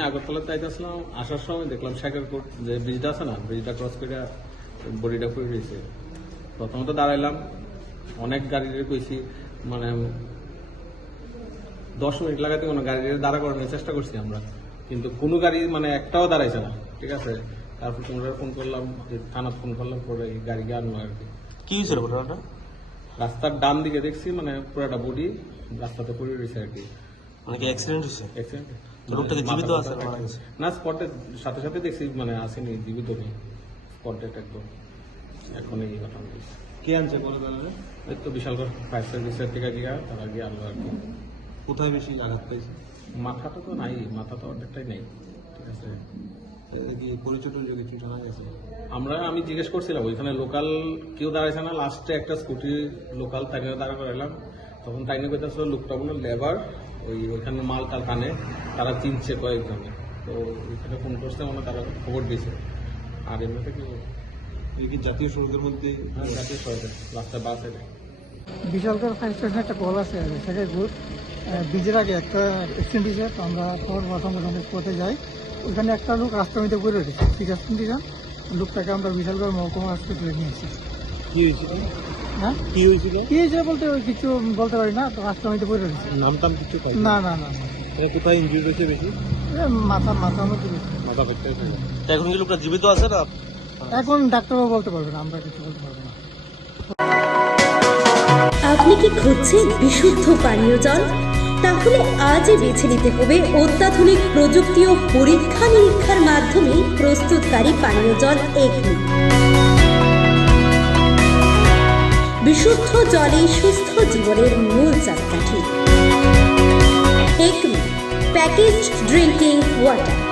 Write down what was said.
সকালে চাইতেছিলাম আসার সময় দেখলাম শেখের কোট যে ব্রিজটা আছে না ব্রিজটা ক্রস করে বডিটা পড়ে রয়েছে প্রথমত দাঁড়াইলাম অনেক গাড়ির কইছি মানে দশ মিনিট লাগাতে কোনো গাড়ি দাঁড়া করানোর চেষ্টা করছি আমরা। কিন্তু কোনো গাড়ি মানে একটাও দাঁড়াইছে না ঠিক আছে? তারপর তোমরা ফোন করলাম থানা ফোন করলাম পরে এই গাড়ি আনলো আর কি কি হয়েছিল ঘটনাটা? রাস্তার ডান দিকে দেখছি মানে পুরোটা বডি রাস্তাতে পড়ে রয়েছে আর কি মানে অ্যাক্সিডেন্ট হয়েছে। অ্যাক্সিডেন্ট তো কি জীবিত আছে না মারা গেছে? না স্পটের সাথে সাথে দেখছি মানে আসেনি জীবিত নেই। স্পটের একদম। এখন এই ঘটনা। কে আনছে বলে তাহলে? এই তো বিশাল ফায়ার সার্ভিসের থেকে গিয়া তারা গিয়ে আনলো আর কি। কোথায় বেশি আঘাত পাইছে মাথাটা তো নাই মাথা তো অর্ধেকটাই নেই। ঠিক আছে। আমরা আমি জিজ্ঞেস করছিলাম ওইখানে লোকাল কেউ দাঁড়াইছে না লাস্টে একটা স্কুটি লোকাল তাকে দাঁড়া করাইলাম। তখন তাইনে কইতেছিল লোকটা কোনো লেবার ওই ওইখানে মাল টাল কানে তারা চিনছে কয়েকজনে। তো ওইখানে ফোন করছে মানে তারা খবর দিয়েছে। আর এমনিতে কি কি জাতীয় সড়কের মধ্যে? হ্যাঁ, জাতীয় সড়কে রাস্তায় বাস এলে বিশালগড় ফায়ার স্টেশনে একটা কল আছে সেখানে গুড ব্রিজের আগে একটা অ্যাক্সিডেন্ট হয়েছে তো আমরা খবর সঙ্গে সঙ্গে পথে যাই। ওখানে একটা লোক রাস্তার মধ্যে পড়ে রয়েছে সিরিয়াস কন্ডিশন লোকটাকে আমরা বিশালগড় মহকুমা হসপিটালে নিয়েছি কি হয়েছিল হ্যাঁ? কি হয়েছিল? কি হয়েছে বলতে ওই কিছু বলতে পারি না তো রাস্তার মধ্যে পড়ে রয়েছে নাম টাম কিছু পাই না না। না না। এটা কোথায় ইনজুরি হয়েছে বেশি? এ মাথা মাথা ফেটে এখন কি লোকটা জীবিত আছে না? এখন ডাক্তারও বলতে পারবে না আমরা কিছু বলতে পারব না। আপনি কি খুঁজছেন বিশুদ্ধ পানীয় জল? তাহলে আজই বেছে নিতে হবে অত্যাধুনিক প্রযুক্তি ও পরীক্ষা নিরীক্ষার মাধ্যমে প্রস্তুতকারী পানীয় জল এগনি বিশুদ্ধ জলে সুস্থ জীবনের মূল চাকাঠি। Package drinking water